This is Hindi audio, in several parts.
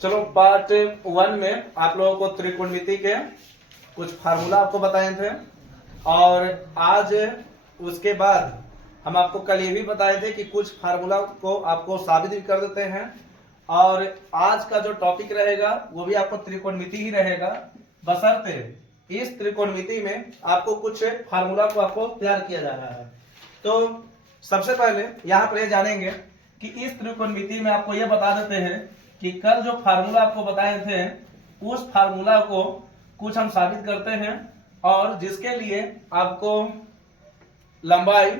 चलो पार्ट 1 में आप लोगों को त्रिकोणमिति के कुछ फार्मूला आपको बताए थे और आज उसके बाद हम आपको कल ये भी बताए थे कि कुछ फार्मूला को आपको साबित भी कर देते हैं। और आज का जो टॉपिक रहेगा वो भी आपको त्रिकोणमिति ही रहेगा, बशर्ते इस त्रिकोणमिति में आपको कुछ फार्मूला को आपको तैयार किया जा रहा है। तो सबसे पहले यहाँ पर जानेंगे कि इस त्रिकोणमिति में आपको ये बता देते हैं कि कल जो फार्मूला आपको बताए थे उस फार्मूला को कुछ हम साबित करते हैं और जिसके लिए आपको लंबाई,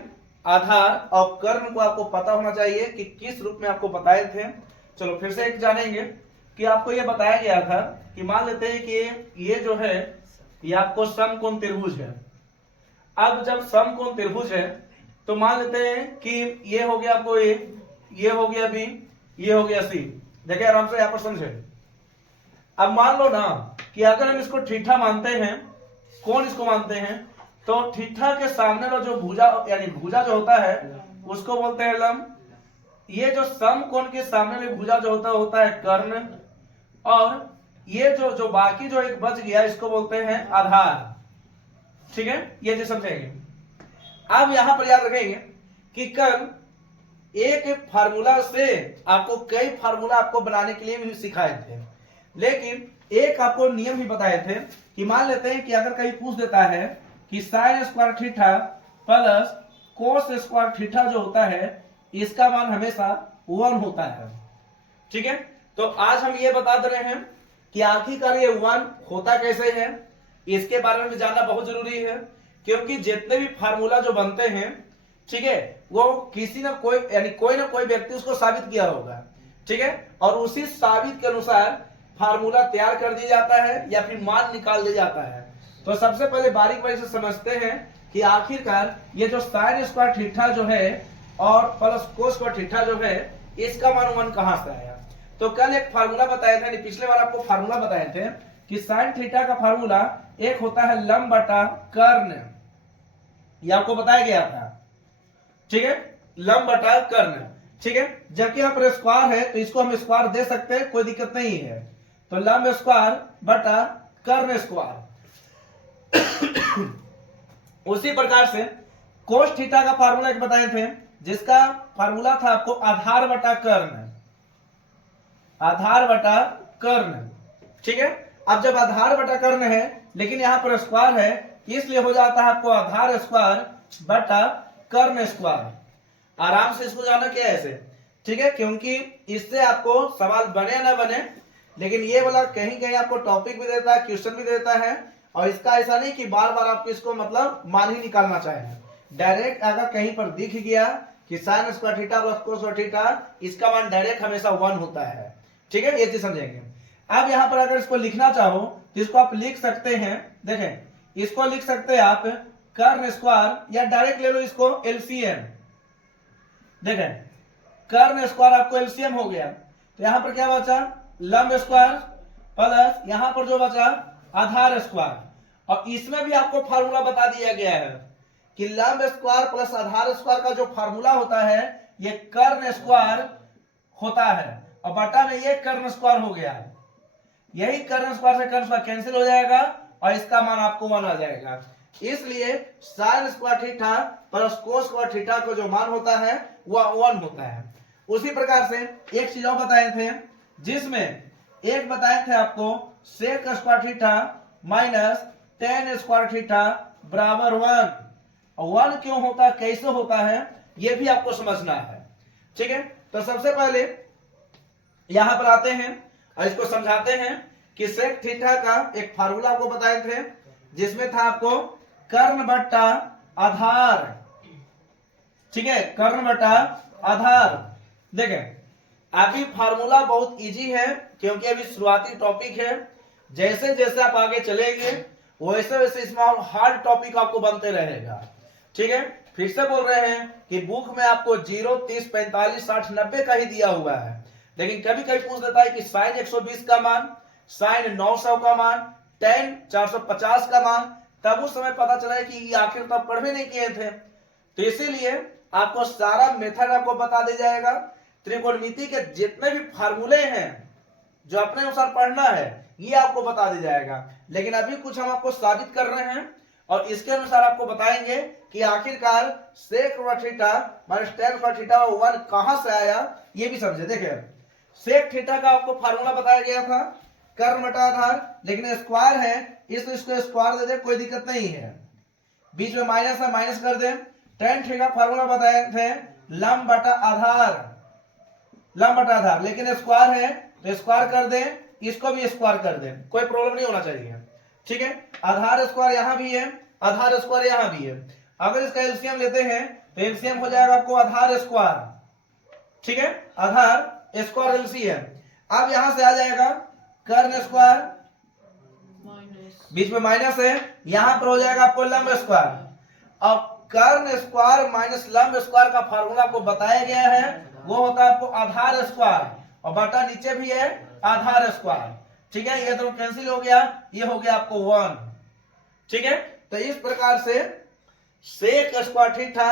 आधार और कर्ण को आपको पता होना चाहिए कि किस रूप में आपको बताए थे। चलो फिर से एक जानेंगे कि आपको ये बताया गया था कि मान लेते हैं कि ये जो है ये आपको समकोण त्रिभुज है। अब जब समकोण त्रिभुज है तो मान लेते हैं कि ये हो गया आपको ए, ये हो गया बी, ये हो गया सी। देखिए आराम से यहां पर समझे। अब मान लो ना कि अगर हम इसको थीटा मानते हैं, कौन इसको मानते हैं, तो थीटा के सामने वाला जो भुजा यानी भुजा जो होता है उसको बोलते हैं लंब। ये जो समकोण के सामने वाली भुजा जो होता है कर्ण। और ये जो बाकी जो एक बच गया इसको बोलते हैं आधार। ठीक है, ये जो समझेंगे। अब यहां पर याद रखेंगे कि कल एक फार्मूला से आपको कई फार्मूला आपको बनाने के लिए भी सिखाए थे, लेकिन एक आपको नियम भी बताए थे कि मान लेते हैं कि अगर कहीं पूछ देता है कि sine square theta plus cos square theta जो होता है इसका मान हमेशा 1 होता है। ठीक है, तो आज हम ये बता दे रहे हैं कि आखिरकार ये 1 होता कैसे है, इसके बारे में जानना बहुत जरूरी है। क्योंकि जितने भी फार्मूला जो बनते हैं, ठीक है, वो किसी ना कोई यानी कोई ना कोई व्यक्ति उसको साबित किया होगा। ठीक है, और उसी साबित के अनुसार फार्मूला तैयार कर दिया जाता है या फिर मान निकाल दिया जाता है। तो सबसे पहले बारीक बारीक से समझते हैं कि आखिरकार ये जो साइन स्क्वायर थीटा जो है और प्लस कोस स्क्वायर थीटा जो है इसका मान 1 कहां से आया। तो कल एक फार्मूला बताया था, पिछले बार आपको फार्मूला बताए थे कि साइन थीटा का फार्मूला एक होता है लंब बटा कर्ण, ये आपको बताया गया था। ठीक है, लंब बटा कर्ण। ठीक है, जबकि यहाँ पर स्क्वायर है तो इसको हम स्क्वायर दे सकते हैं, कोई दिक्कत नहीं है। तो लंब स्क्वायर बटा कर्ण स्क्वायर। उसी प्रकार से कोस थीटा का फार्मूला एक बताए थे जिसका फार्मूला था आपको आधार बटा कर्ण, आधार बटा कर्ण। ठीक है, अब जब आधार बटा कर्ण है लेकिन यहां पर स्क्वायर है इसलिए हो जाता है आपको आधार स्क्वायर बटा कर्ण स्क्वायर। आराम से इसको जाना क्या है ऐसे। ठीक है, क्योंकि इससे आपको सवाल बने ना बने, लेकिन ये वाला कहीं कहीं आपको टॉपिक भी देता है, क्वेश्चन भी देता है। और इसका ऐसा नहीं कि बार बार आपको इसको मतलब मान ही निकालना चाहिए। डायरेक्ट अगर कहीं पर दिख गया कि sine square theta plus cos square theta, इसका मान डायरेक्ट हमेशा 1 होता है। ठीक है, ये चीज समझेंगे। अब यहां पर अगर इसको लिखना चाहो तो इसको आप लिख सकते हैं। देखें, इसको लिख सकते हैं आप कर्ण स्क्वायर या डायरेक्ट ले लो इसको एलसीएम। देखें, कर्ण स्क्वायर आपको एलसीएम हो गया तो यहां पर क्या बचा, लंब स्क्वायर प्लस यहां पर जो बचा आधार स्क्वायर। और इसमें भी आपको फार्मूला बता दिया गया है कि लंब स्क्वायर प्लस आधार स्क्वायर का जो फार्मूला होता है ये कर्ण स्क्वायर होता है और बटा में ये कर्ण स्क्वायर हो गया। यही कर्ण स्क्वायर से कर्ण स्क्वायर कैंसिल हो जाएगा और इसका मान आपको 1 आ जाएगा। इसलिए sign square theta plus cos square theta को जो मान होता है वह 1 होता है। उसी प्रकार से एक चीज और बताए थे जिसमें एक बताए थे आपको sec square theta minus tan square theta बराबर 1। 1 क्यों होता है, कैसे होता है, यह भी आपको समझना है। ठीक है, तो सबसे पहले यहां पर आते हैं और इसको समझाते हैं कि सेक थीटा का एक फार्मूला आपको बताए थे जिसमें था आपको कर्ण बट्टा आधार। ठीक है, कर्ण बट्टा आधार। देखें, अभी फार्मूला बहुत इजी है क्योंकि अभी शुरुआती टॉपिक है। जैसे जैसे आप आगे चलेंगे वैसे वैसे इसमें हार्ड टॉपिक आपको बनते रहेगा। ठीक है, फिर से बोल रहे हैं कि बुक में आपको 0, 30, 45, 60, 90 का ही दिया हुआ है, लेकिन कभी कभी पूछ देता है कि साइन 120 का मान, साइन 900 का मान, टेन 450 का मान। तब उस समय पता चला कि ये आखिर तो आप पढ़े नहीं किए थे। तो इसीलिए आपको सारा मेथड आपको बता दिया जाएगा। त्रिकोणमिति के जितने भी फार्मूले हैं जो अपने अनुसार पढ़ना है ये आपको बता दिया जाएगा। लेकिन अभी कुछ हम आपको साबित कर रहे हैं और इसके अनुसार आपको बताएंगे कि आखिरकार sec theta minus tan theta 1 कहां से आया, ये भी समझे। देखिए सेक थीटा का आपको फार्मूला बताया गया था कर्ण बटा आधार, लेकिन स्क्वायर है इसको स्क्वायर दे दे, कोई दिक्कत नहीं है। बीच में माइनस है, माइनस कर दे। टेन थीटा फार्मूला बताए थे लंब बटा आधार, लंब बटा आधार, लेकिन स्क्वायर है तो स्क्वायर कर दे, इसको भी स्क्वायर कर दे, कोई प्रॉब्लम नहीं होना चाहिए। ठीक है, आधार स्क्वायर यहां भी है, आधार स्क्वायर यहां भी है। अगर इसका एलसीएम लेते हैं तो एलसीएम हो जाएगा आपको आधार स्क्वायर। ठीक है, आधार स्क्वायर एलसीएम। अब यहां से आ जाएगा कर्ण स्क्वायर, बीच में माइनस है, यहां पर हो जाएगा आपको लंब स्क्वायर। अब कर्ण स्क्वायर माइनस लंब स्क्वायर का फार्मूला आपको बताया गया है, वो होता है आपको आधार स्क्वायर, और बटा नीचे भी है आधार स्क्वायर। ठीक है, ये तो कैंसिल हो गया, ये हो गया आपको 1। ठीक है, तो इस प्रकार से sec square theta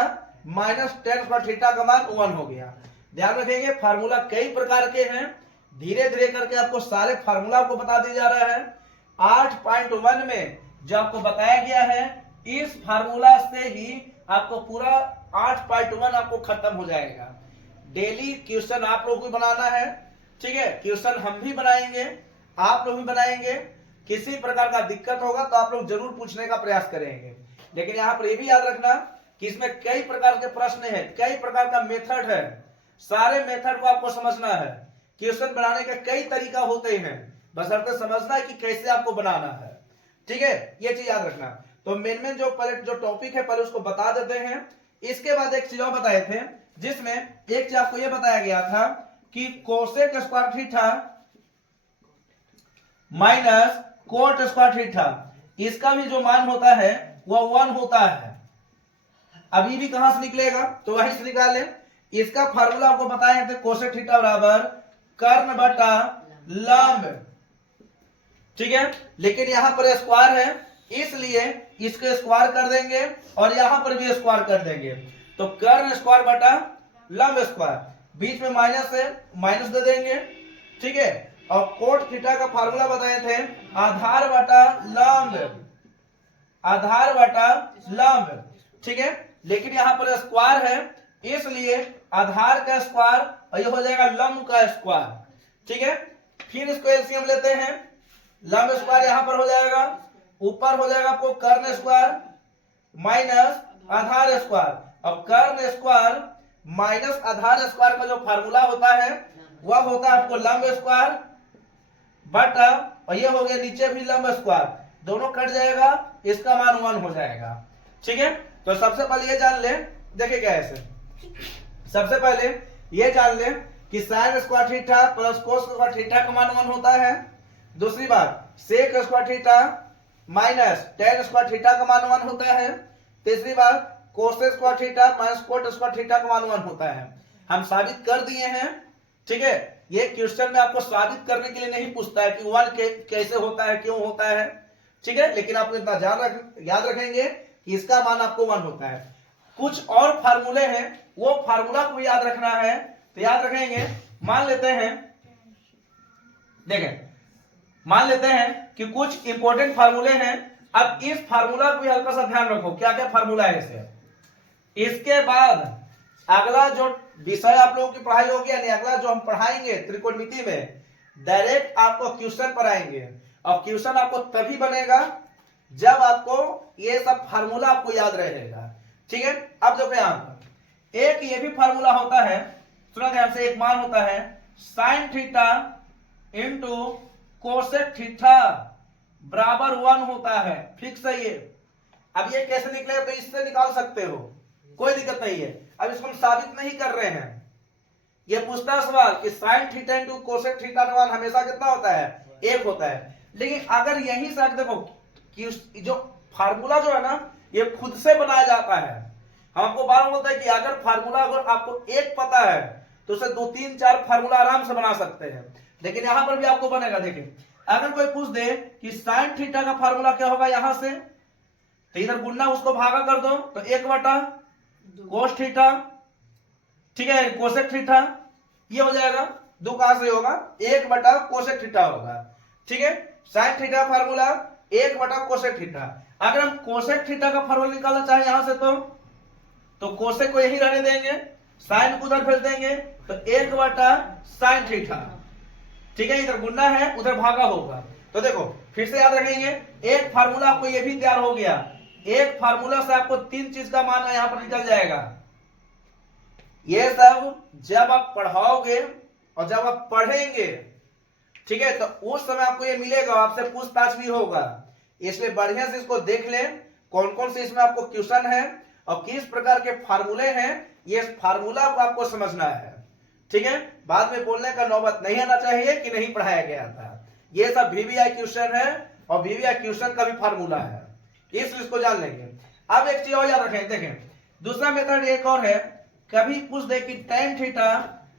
minus tan square theta का मान 1 हो गया। ध्यान रखेंगे फार्मूला कई प्रकार के हैं, धीरे धीरे करके आपको सारे फार्मूला को बता दिया जा रहा है। 8.1 में जो आपको बताया गया है इस फार्मूला से ही आपको पूरा 8.1 आपको खत्म हो जाएगा। डेली क्वेश्चन आप लोग को बनाना है। ठीक है, क्वेश्चन हम भी बनाएंगे, आप लोग भी बनाएंगे। किसी प्रकार का दिक्कत होगा तो आप लोग जरूर पूछने का प्रयास करेंगे। लेकिन यहाँ पर ये भी याद रखना कि इसमें कई प्रकार के प्रश्न हैं, कई प्रकार का मेथड है, सारे मेथड को आपको समझना है। क्वेश्चन बनाने के कई तरीका होते हैं, बशर्ते समझना है कि कैसे आपको बनाना है। ठीक है, ये चीज याद रखना। तो मेन जो पहले जो टॉपिक है पहले उसको बता देते हैं। इसके बाद एक चीज और बताए थे, जिसमें एक चीज आपको यह बताया गया था कि cosec square theta minus cot square theta, इसका भी जो मान होता है वह 1 होता है। अभी भी कहां से निकलेगा तो वहीं से निकाल ले। इसका फार्मूला आपको बताए थे कोसेक थीटा बराबर कर्ण बटा लंब। ठीक है, लेकिन यहां पर स्क्वायर है इसलिए इसको स्क्वायर कर देंगे और यहां पर भी स्क्वायर कर देंगे, तो कर्ण स्क्वायर बटा लंब स्क्वायर, बीच में माइनस है, माइनस दे देंगे। ठीक है, और कोट थीटा का फार्मूला बताए थे आधार बटा लंब, आधार बटा लंब। ठीक है, लेकिन यहां पर स्क्वायर है इसलिए आधार का स्क्वायर और ये हो जाएगा लंब का स्क्वायर। ठीक है, फिर इसको एलसीएम लेते हैं, लंब स्क्वायर यहां पर हो जाएगा, ऊपर हो जाएगा आपको कर्ण स्क्वायर माइनस आधार स्क्वायर। अब कर्ण स्क्वायर माइनस आधार स्क्वायर का जो फार्मूला होता है वह होता है आपको लंब स्क्वायर बटा, और ये हो गया नीचे भी लंब स्क्वायर, दोनों कट जाएगा, इसका मान 1 हो जाएगा। ठीक है, तो सबसे पहले ये जान ले, देखिए क्या ऐसे, सबसे पहले ये जान ले कि sine square theta plus cos square theta का मान 1 होता है। दूसरी बात sec square theta minus tan square theta का मान 1 होता है। तीसरी बात cosec square theta minus cot square theta का मान 1 होता है। हम साबित कर दिए हैं। ठीक है, ये क्वेश्चन में आपको साबित करने के लिए नहीं पूछता है कि 1 कैसे होता है, क्यों होता है। ठीक है, लेकिन आप इतना याद रखेंगे कि इसका मान आपको 1 होता है। कुछ और फार्मूले हैं, वो फार्मूला को याद रखना है, तो याद रखेंगे। मान लेते हैं, देखें, मान लेते हैं कि कुछ इंपॉर्टेंट फार्मूले हैं। अब इस फार्मूला को भी हल्का सा ध्यान रखो, क्या क्या फार्मूला है इसे। इसके बाद अगला जो विषय आप लोगों की पढ़ाई होगी, यानी अगला जो हम पढ़ाएंगे त्रिकोणमिति में, डायरेक्ट आपको क्वेश्चन पढ़ाएंगे। और क्वेश्चन आपको तभी बनेगा जब आपको ये सब फार्मूला आपको याद रहेगा। ठीक है, अब देखो यहां पर एक ये भी फार्मूला होता है, सुना ध्यान से, एक मान होता है sine theta into cosec theta बराबर 1 होता है, फिक्स है ये। अब ये कैसे निकलेगा तो इससे निकाल सकते हो, कोई दिक्कत नहीं है। अब इसको हम साबित नहीं कर रहे हैं। ये पूछता है सवाल कि sine theta into cosec theta का मान हमेशा कितना होता है, 1 होता है। लेकिन अगर यही से देखो कि जो फार्मूला जो है ना ये खुद से बनाया जाता है। हम आपको बार बोलते हैं कि अगर फार्मूला अगर आपको एक पता है तो उसे 2 3 4 फार्मूला आराम से बना सकते हैं। लेकिन यहां पर भी आपको बनेगा। देखिए अगर कोई पूछ दे कि साइन थीटा का फार्मूला क्या होगा, यहां से तो इधर गुणना उसको भागा कर दो तो 1 बटा कोस थीटा, ठीक है, कोसेक थीटा, ये हो जाएगा। दो कहां से होगा, 1 बटा कोसेक थीटा होगा। ठीक है, साइन थीटा फार्मूला 1 बटा कोसेक थीटा। अगर हम कोसेक थीटा का फार्मूला निकालना चाहें यहां से तो कोसेक को यही रहने देंगे, साइन को उधर भेज देंगे, तो 1 बटा साइन थीटा। ठीक है, इधर गुना है उधर भागा होगा। तो देखो फिर से याद रखेंगे, एक फार्मूला आपको ये भी तैयार हो गया। एक फार्मूला से आपको 3 चीज का मान यहां पर निकल जाएगा। ये सब जब आप पढ़ाओगे और जब आप पढ़ेंगे, ठीक है, तो उस समय आपको ये मिलेगा, आपसे पूछताछ भी होगा। इसलिए बढ़िया से इसको देख लें, कौन कौन से इसमें आपको क्वेश्चन है और किस प्रकार के फार्मूले हैं, ये फार्मूला को आपको समझना है। ठीक है, बाद में बोलने का नौबत नहीं आना चाहिए कि नहीं पढ़ाया गया था। ये सब वीवीआई क्वेश्चन है और वीवीआई क्वेश्चन का भी फार्मूला है, इसलिए इसको जान लेंगे। अब एक चीज और याद रखें, देखें दूसरा मेथड एक और है, कभी पूछ दे कि tan theta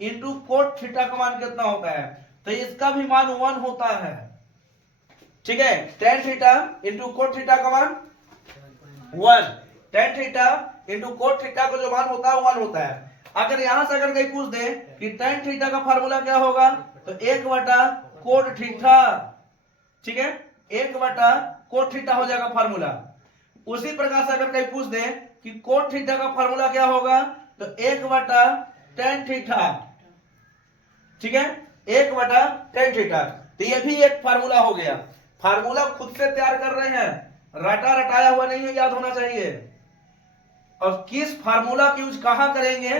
into cot theta का मान कितना होता है, तो इसका भी मान 1 होता है। ठीक है, tan theta into cot theta का मान 1, tan theta into cot theta का जो मान होता है 1 होता है। अगर यहां से अगर कहीं पूछ दे कि tan थीटा का फार्मूला क्या होगा, तो 1 बटा कोट थीटा। ठीक है, 1 बटा कोट थीटा हो जाएगा फार्मूला। उसी प्रकार से अगर कहीं पूछ दे कि कोट थीटा का फार्मूला क्या होगा, तो 1 बटा tan थीटा। ठीक है, 1 बटा tan थीटा। तो ये भी एक फार्मूला हो गया। फार्मूला खुद से तैयार कर रहे हैं, रटा रटाया हुआ नहीं है, याद होना चाहिए। और किस फार्मूला की यूज कहां करेंगे,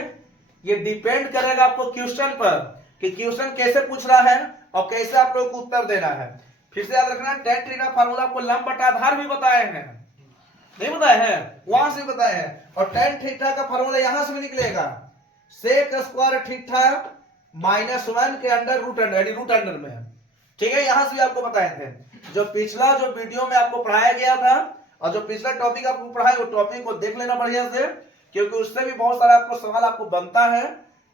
ये डिपेंड करेगा आपको क्वेश्चन पर कि क्वेश्चन कैसे पूछ रहा है और कैसे आप लोगों को उत्तर देना है। फिर से याद रखना, tan थीटा फार्मूला आपको लंब बटा आधार भी बताए हैं, नहीं बताए हैं, वहां से बताए हैं। और tan थीटा का फार्मूला यहां से भी निकलेगा, सेक स्क्वायर थीटा -1 के अंडर रूट अंडर में। ठीक है, यहां से भी आपको बताए थे। जो पिछला जो वीडियो में आपको पढ़ाया गया था और जो पिछला टॉपिक आपको पढ़ाया, वो टॉपिक को देख लेना बढ़िया से, क्योंकि उससे भी बहुत सारा आपको सवाल आपको बनता है,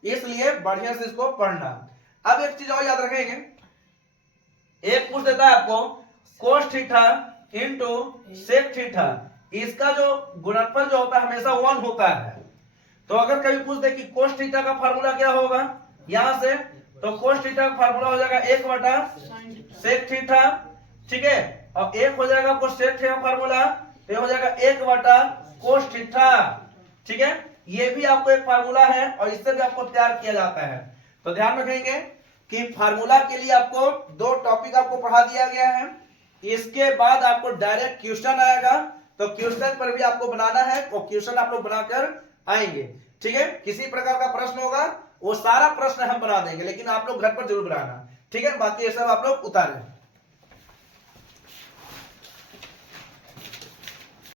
इसलिए बढ़िया से इसको पढ़ना। अब एक चीज और याद रखेंगे, एक पूछ देता है आपको cos theta into sec theta, इसका जो गुणनफल जो होता है हमेशा 1 होता है। तो अगर कभी पूछ दे कि कोस थीटा का फार्मूला क्या होगा यहां से, तो कोस थीटा का फार्मूला हो जाएगा 1 बटा सेक थीटा। ठीक है, और 1 हो जाएगा आपको सेक थीटा फार्मूला, तो हो जाएगा 1 बटा कोस थीटा। ठीक है, ये भी आपको एक फार्मूला है और इससे भी आपको तैयार किया जाता है। तो ध्यान रखेंगे कि फार्मूला के लिए आपको 2 टॉपिक आपको पढ़ा दिया गया है। इसके बाद आपको डायरेक्ट क्वेश्चन आएगा, तो क्वेश्चन पर भी आपको बनाना है और क्वेश्चन आप लोग बनाकर आएंगे। ठीक है, किसी प्रकार का प्रश्न होगा वो सारा प्रश्न हम बना देंगे, लेकिन आप लोग घर पर जरूर बनाना। ठीक है, बाकी ये सब आप लोग उतारें।